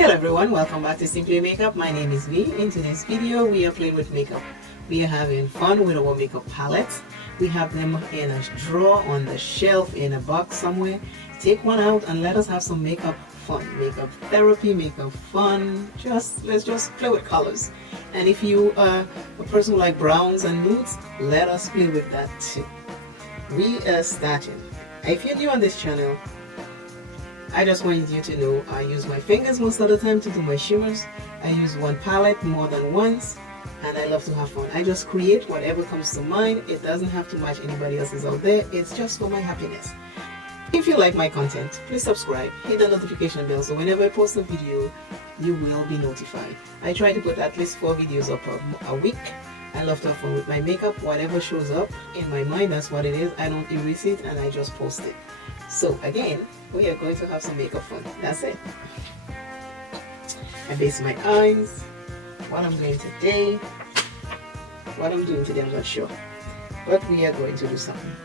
Hello everyone, welcome back to Simply Makeup. My name is V. In today's video we are playing with makeup. We are having fun with our makeup palettes. We have them in a drawer, on the shelf, in a box somewhere. Take one out and let us have some makeup fun, makeup therapy, makeup fun. Let's just play with colors. And if you are a person who like browns and nudes, let us play with that too. We are starting. If you're new on this channel, I just wanted you to know I use my fingers most of the time to do my shimmers. I use one palette more than once, and I love to have fun. I just create whatever comes to mind. It doesn't have to match anybody else's out there. It's just for my happiness. If you like my content, please subscribe, hit the notification bell so whenever I post a video, you will be notified. I try to put at least 4 videos up a week. I love to have fun with my makeup. Whatever shows up in my mind, that's what it is. I don't erase it and I just post it. So again, we are going to have some makeup fun. That's it. I base my eyes. What I'm doing today, I'm not sure. But we are going to do something.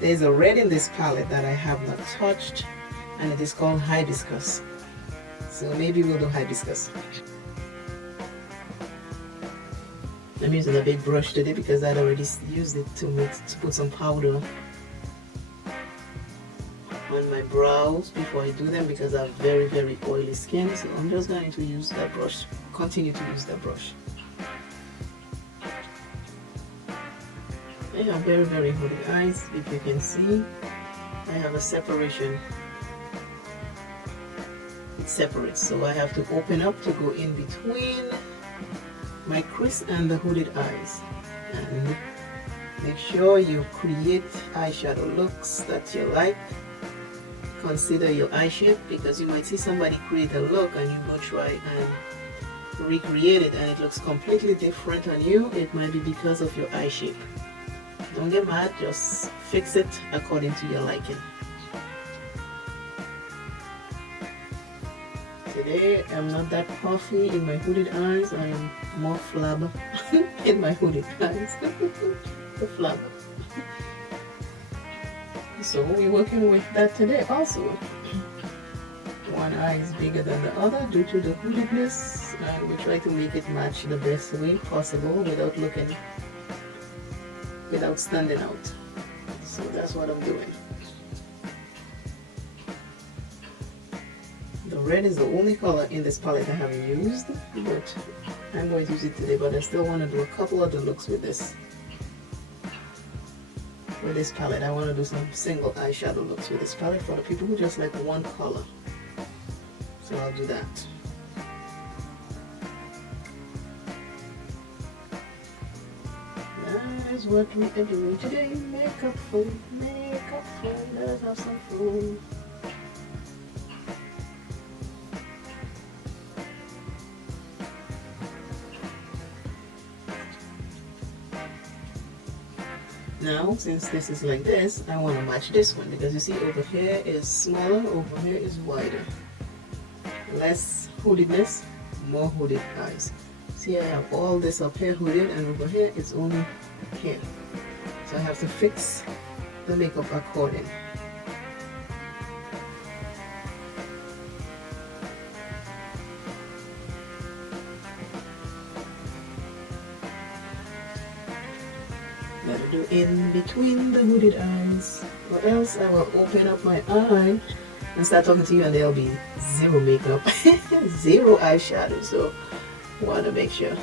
There's a red in this palette that I have not touched, and it is called Hibiscus. So maybe we'll do Hibiscus. I'm using a big brush today because I'd already used it to put some powder on my brows before I do them because I have very, very oily skin. So I'm just going to use that brush, continue to use that brush. I have very, very hooded eyes. If you can see, I have a separation. It separates, so I have to open up to go in between my crease and the hooded eyes. And make sure you create eyeshadow looks that you like. Consider your eye shape, because you might see somebody create a look and you go try and recreate it and it looks completely different on you. It might be because of your eye shape. Don't get mad, just fix it according to your liking. Today I'm not that puffy in my hooded eyes, I am more flab in my hooded eyes. The flab. So we're working with that today also. One eye is bigger than the other due to the hoodedness, and we try to make it match the best way possible without standing out. So that's what I'm doing. The red is the only color in this palette I haven't used, but I'm going to use it today. But I still want to do a couple of the looks with this. With this palette, I want to do some single eyeshadow looks with this palette for the people who just like one color. So I'll do that. That is what we are doing today. Makeup fun, makeup fun. Let's have some fun. Now, since this is like this, I want to match this one because you see over here is smaller, over here is wider. Less hoodedness, more hooded eyes. See, I have all this up here hooded and over here it's only here. So I have to fix the makeup according. Gotta do in between the hooded eyes, or else I will open up my eye and start talking to you and there'll be zero makeup, zero eyeshadow. So I want to make sure,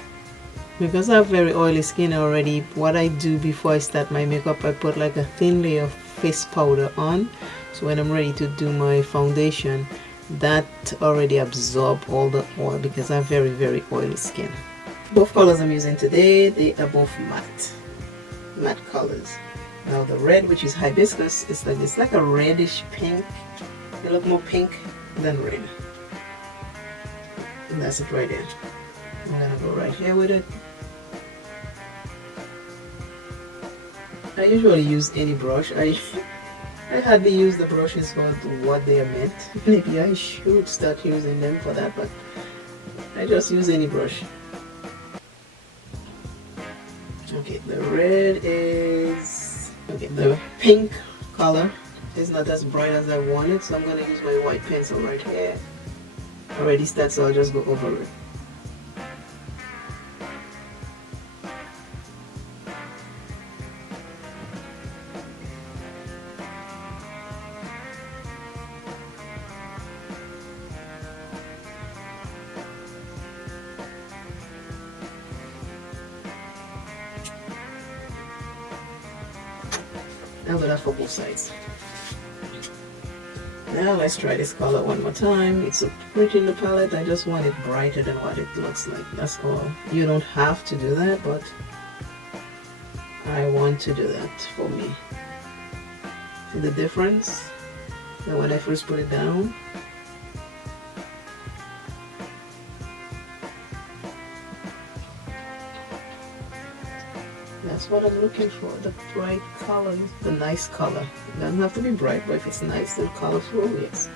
because I have very oily skin already, what I do before I start my makeup, I put like a thin layer of face powder on, so when I'm ready to do my foundation, that already absorb all the oil because I have very, very oily skin. Both colors I'm using today, they are both matte colors. Now the red, which is Hibiscus, is like it's like a reddish pink. They look more pink than red. And that's it right there. I'm gonna go right here with it. I usually use any brush. I hardly use the brushes for what they are meant. Maybe I should start using them for that, but I just use any brush. Okay, the red is, okay, the pink color is not as bright as I wanted, so I'm going to use my white pencil right here already started, so I'll just go over it. I'll do that for both sides. Now let's try this color one more time. It's so pretty in the palette. I just want it brighter than what it looks like. That's all. You don't have to do that, but I want to do that for me. See the difference? Now when I first put it down, that's what I'm looking for, the bright color, the nice color. It doesn't have to be bright, but if it's nice and colorful, yes.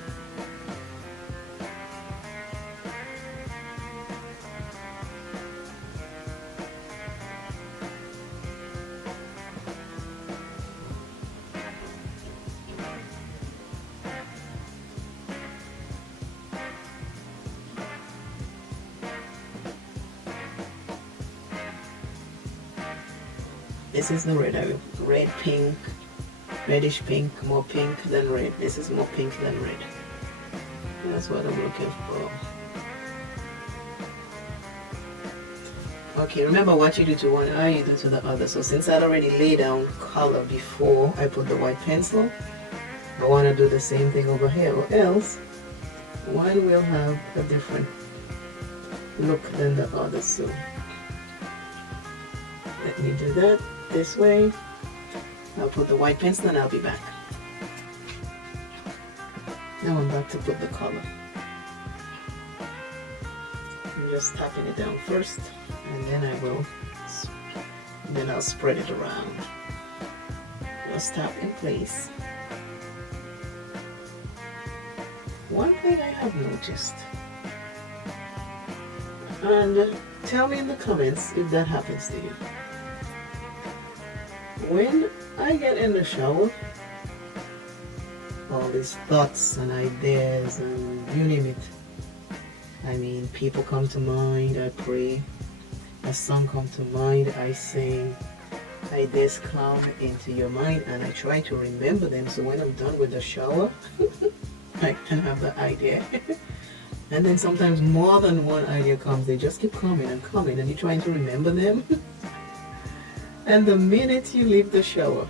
This is the red, red, pink, reddish pink, more pink than red. This is more pink than red. That's what I'm looking for. Okay, remember what you do to one eye, you do to the other. So since I'd already laid down color before I put the white pencil, I want to do the same thing over here, or else one will have a different look than the other. So let me do that this way. I'll put the white pencil and I'll be back. Now I'm back to put the color. I'm just tapping it down first, and then I'll spread it around. Just tap in place. One thing I have noticed, and tell me in the comments if that happens to you. When I get in the shower, all these thoughts and ideas and you name it, I mean, people come to mind, I pray, a song comes to mind, I sing, ideas come into your mind, and I try to remember them, so when I'm done with the shower, I can have the idea. And then sometimes more than one idea comes, they just keep coming and coming, and you're trying to remember them. And the minute you leave the shower,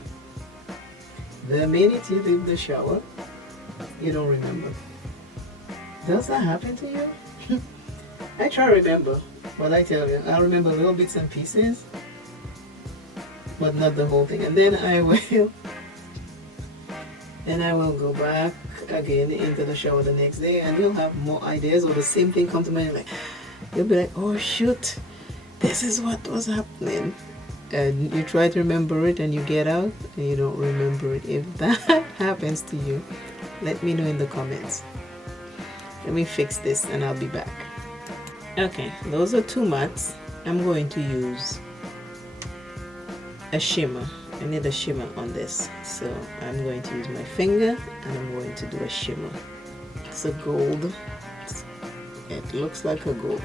you don't remember. Does that happen to you? I try to remember, but I tell you, I remember little bits and pieces, but not the whole thing. And then I will go back again into the shower the next day, and you'll have more ideas, or the same thing come to mind. Like, you'll be like, oh shoot, this is what was happening. And you try to remember it and you get out and you don't remember it. If that happens to you, let me know in the comments. Let me fix this and I'll be back. Okay, those are two mats. I'm going to use a shimmer. I need a shimmer on this, so I'm going to use my finger and I'm going to do a shimmer. It's a gold. It looks like a gold.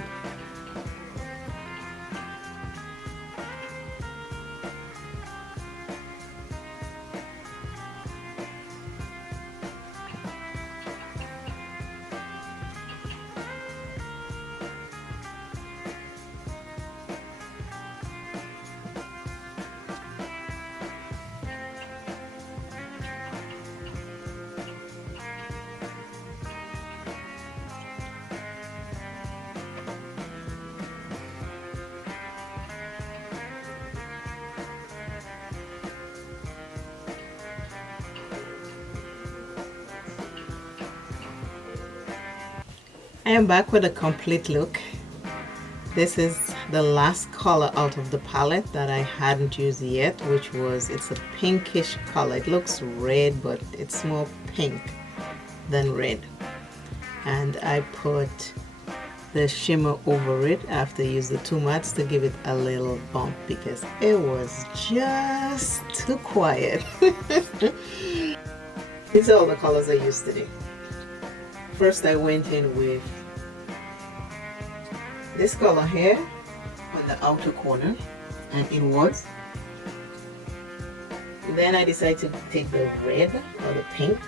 I am back with a complete look. This is the last color out of the palette that I hadn't used yet, which was, it's a pinkish color. It looks red, but it's more pink than red. And I put the shimmer over it after I used the two mats to give it a little bump because it was just too quiet. These are all the colors I used today. First I went in with this color here on the outer corner and inwards. Then I decided to take the red or the pink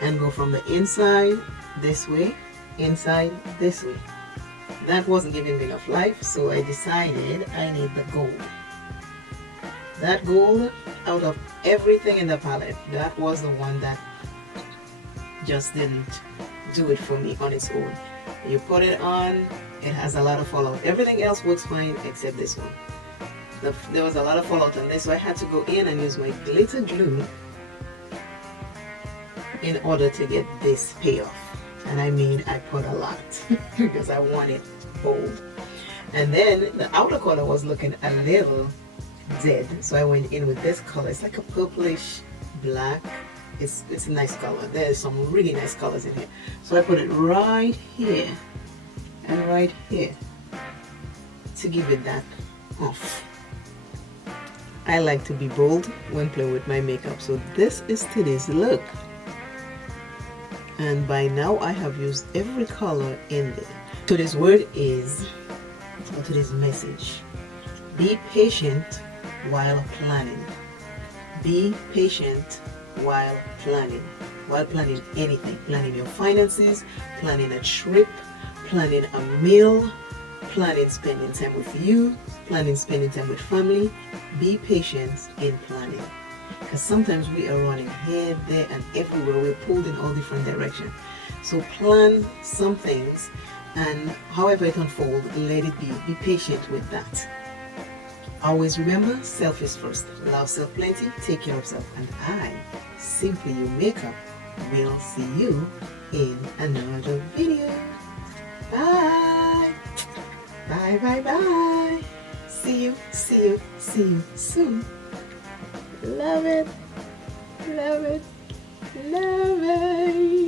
and go from the inside this way, inside this way. That wasn't giving me enough life, so I decided I need the gold. That gold, out of everything in the palette, that was the one that just didn't do it for me on its own. You put it on, it has a lot of fallout. Everything else works fine except this one. There was a lot of fallout on this, so I had to go in and use my glitter glue in order to get this payoff. And I mean, I put a lot because I want it bold. And then the outer corner was looking a little dead, so I went in with this color. It's like a purplish black. It's a nice color. There's some really nice colors in here. So I put it right here and right here to give it that oomph. I like to be bold when playing with my makeup. So this is today's look. And by now I have used every color in there. Today's word is, or today's message, be patient while planning. Be patient while planning. While planning anything. Planning your finances, planning a trip, planning a meal, planning spending time with you, planning spending time with family. Be patient in planning. Because sometimes we are running here, there, and everywhere. We're pulled in all different directions. So plan some things, and however it unfolds, let it be. Be patient with that. Always remember, self is first. Love self plenty, take care of self. And I, Simply You Makeup, will see you in another video. Bye. Bye, bye, bye. See you soon. Love it, love it, love it.